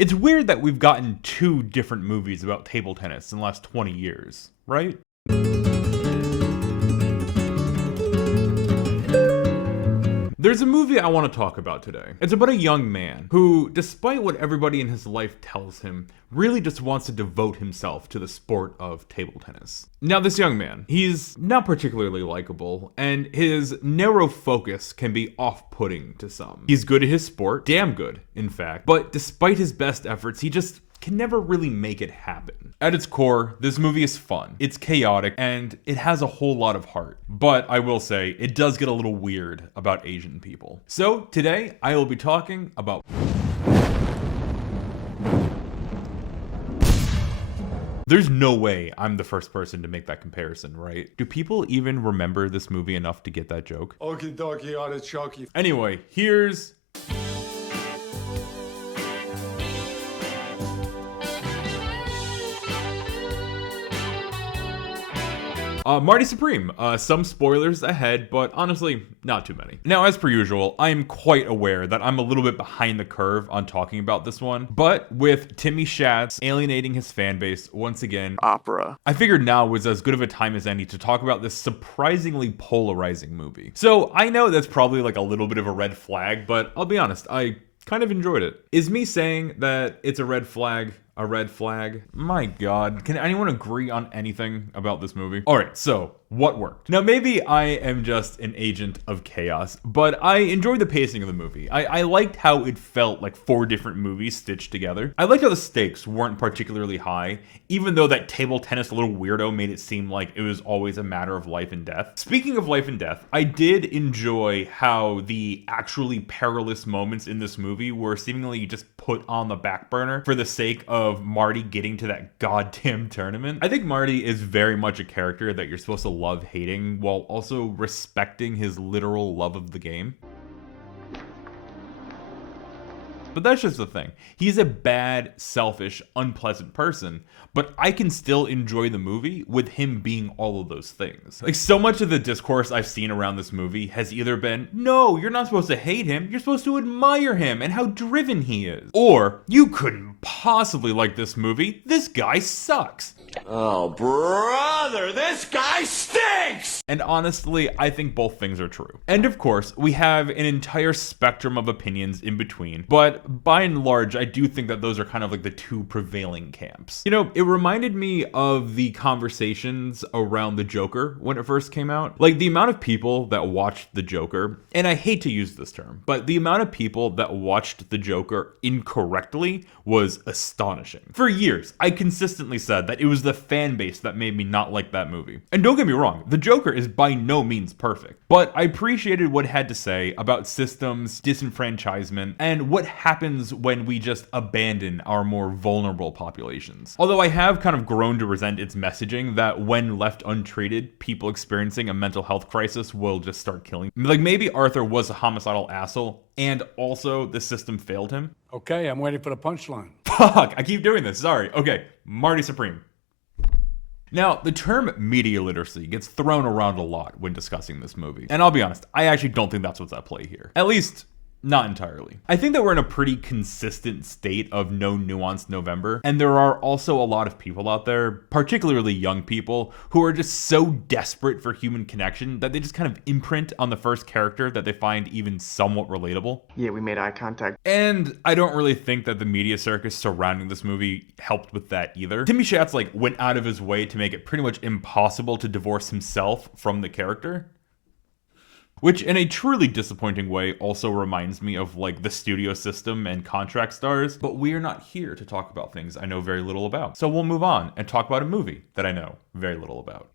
It's weird that we've gotten 2 different movies about table tennis in the last 20 years, right? There's a movie I want to talk about today. It's about a young man who, despite what everybody in his life tells him, really just wants to devote himself to the sport of table tennis. Now, this young man, he's not particularly likable, and his narrow focus can be off-putting to some. He's good at his sport, damn good, in fact, but despite his best efforts, he just can never really make it happen. At its core, this movie is fun, it's chaotic, and it has a whole lot of heart. But I will say, it does get a little weird about Asian people. So today, I will be talking about... There's no way I'm the first person to make that comparison, right? Do people even remember this movie enough to get that joke? Okie dokie, artichoke. Anyway, here's... Marty Supreme. Some spoilers ahead, but honestly, not too many. Now, as per usual, I am quite aware that I'm a little bit behind the curve on talking about this one, but with Timmy Schatz alienating his fan base once again, I figured now was as good of a time as any to talk about this surprisingly polarizing movie. So I know that's probably like a little bit of a red flag, but I'll be honest, I kind of enjoyed it. Is me saying that it's a red flag? A red flag? My god, can anyone agree on anything about this movie? Alright, so what worked? Now maybe I am just an agent of chaos, but I enjoyed the pacing of the movie. I liked how it felt like 4 different movies stitched together. I liked how the stakes weren't particularly high, even though that table tennis little weirdo made it seem like it was always a matter of life and death. Speaking of life and death, I did enjoy how the actually perilous moments in this movie were seemingly just put on the back burner for the sake of Marty getting to that goddamn tournament. I think Marty is very much a character that you're supposed to love hating while also respecting his literal love of the game. But that's just the thing. He's a bad, selfish, unpleasant person, but I can still enjoy the movie with him being all of those things. Like, so much of the discourse I've seen around this movie has either been, no, you're not supposed to hate him, you're supposed to admire him and how driven he is. Or, you couldn't possibly like this movie, this guy sucks. Oh, brother, this guy stinks! And honestly, I think both things are true. And of course, we have an entire spectrum of opinions in between, but by and large, I do think that those are kind of like the 2 prevailing camps. You know, it reminded me of the conversations around the Joker when it first came out. Like, the amount of people that watched the Joker, and I hate to use this term, but the amount of people that watched the Joker incorrectly was astonishing. For years, I consistently said that it was the fan base that made me not like that movie. And don't get me wrong, the Joker is by no means perfect, but I appreciated what it had to say about systems, disenfranchisement, and what happens when we just abandon our more vulnerable populations. Although I have kind of grown to resent its messaging that when left untreated, people experiencing a mental health crisis will just start killing. Like, maybe Arthur was a homicidal asshole, and also the system failed him. Okay, I'm waiting for the punchline. Fuck, I keep doing this, sorry. Okay, Marty Supreme. Now, the term media literacy gets thrown around a lot when discussing this movie. And I'll be honest, I actually don't think that's what's at play here. At least, not entirely. I think that we're in a pretty consistent state of no nuance November, and there are also a lot of people out there, particularly young people, who are just so desperate for human connection that they just kind of imprint on the first character that they find even somewhat relatable. Yeah, we made eye contact. And I don't really think that the media circus surrounding this movie helped with that either. Timmy Schatz like went out of his way to make it pretty much impossible to divorce himself from the character. Which, in a truly disappointing way, also reminds me of, like, the studio system and contract stars. But we are not here to talk about things I know very little about. So we'll move on and talk about a movie that I know very little about.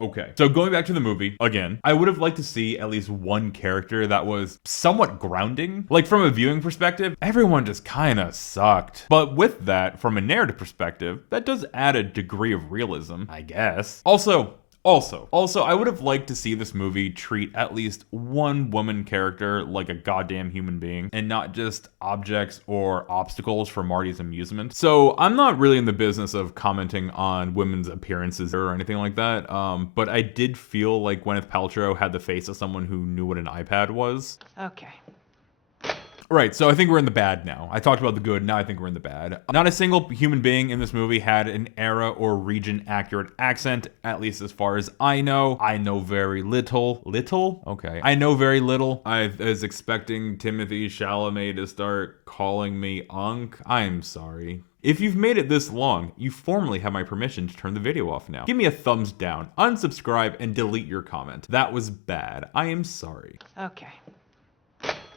Okay, so going back to the movie, again, I would have liked to see at least one character that was somewhat grounding. Like, from a viewing perspective, everyone just kinda sucked. But with that, from a narrative perspective, that does add a degree of realism, I guess. Also, I would have liked to see this movie treat at least one woman character like a goddamn human being and not just objects or obstacles for Marty's amusement. So I'm not really in the business of commenting on women's appearances or anything like that, but I did feel like Gwyneth Paltrow had the face of someone who knew what an iPad was. Okay. Right, so I think we're in the bad now. I talked about the good, now I think we're in the bad. Not a single human being in this movie had an era or region accurate accent, at least as far as I know. I know very little. Little? Okay. I know very little. I was expecting Timothy Chalamet to start calling me Unc. I'm sorry. If you've made it this long, you formally have my permission to turn the video off now. Give me a thumbs down, unsubscribe, and delete your comment. That was bad. I am sorry. Okay.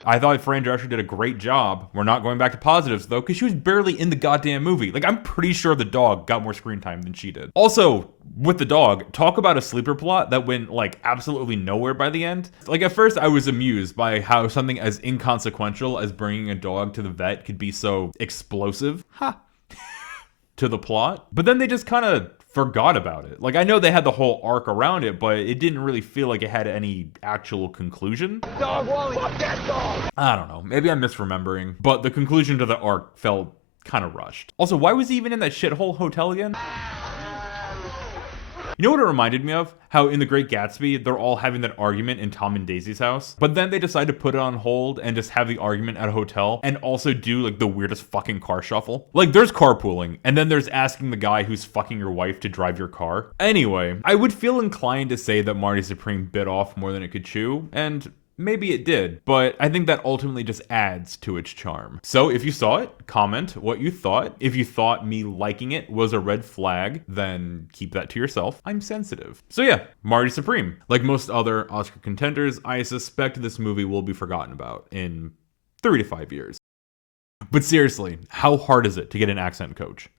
I thought Fran Drescher did a great job. We're not going back to positives though, because she was barely in the goddamn movie. Like, I'm pretty sure the dog got more screen time than she did. Also, with the dog, talk about a sleeper plot that went like absolutely nowhere by the end. Like, at first I was amused by how something as inconsequential as bringing a dog to the vet could be so explosive. Ha. To the plot. But then they just kind of forgot about it. Like, I know they had the whole arc around it, but it didn't really feel like it had any actual conclusion. Dog, Wally, fuck that dog! I don't know. Maybe I'm misremembering, but the conclusion to the arc felt kind of rushed. Also, why was he even in that shithole hotel again? You know what it reminded me of? How in The Great Gatsby, they're all having that argument in Tom and Daisy's house, but then they decide to put it on hold and just have the argument at a hotel and also do like the weirdest fucking car shuffle. Like, there's carpooling, and then there's asking the guy who's fucking your wife to drive your car. Anyway, I would feel inclined to say that Marty Supreme bit off more than it could chew, and maybe it did, but I think that ultimately just adds to its charm. So if you saw it, comment what you thought. If you thought me liking it was a red flag, then keep that to yourself. I'm sensitive. So yeah, Marty Supreme. Like most other Oscar contenders, I suspect this movie will be forgotten about in 3 to 5 years. But seriously, how hard is it to get an accent coach?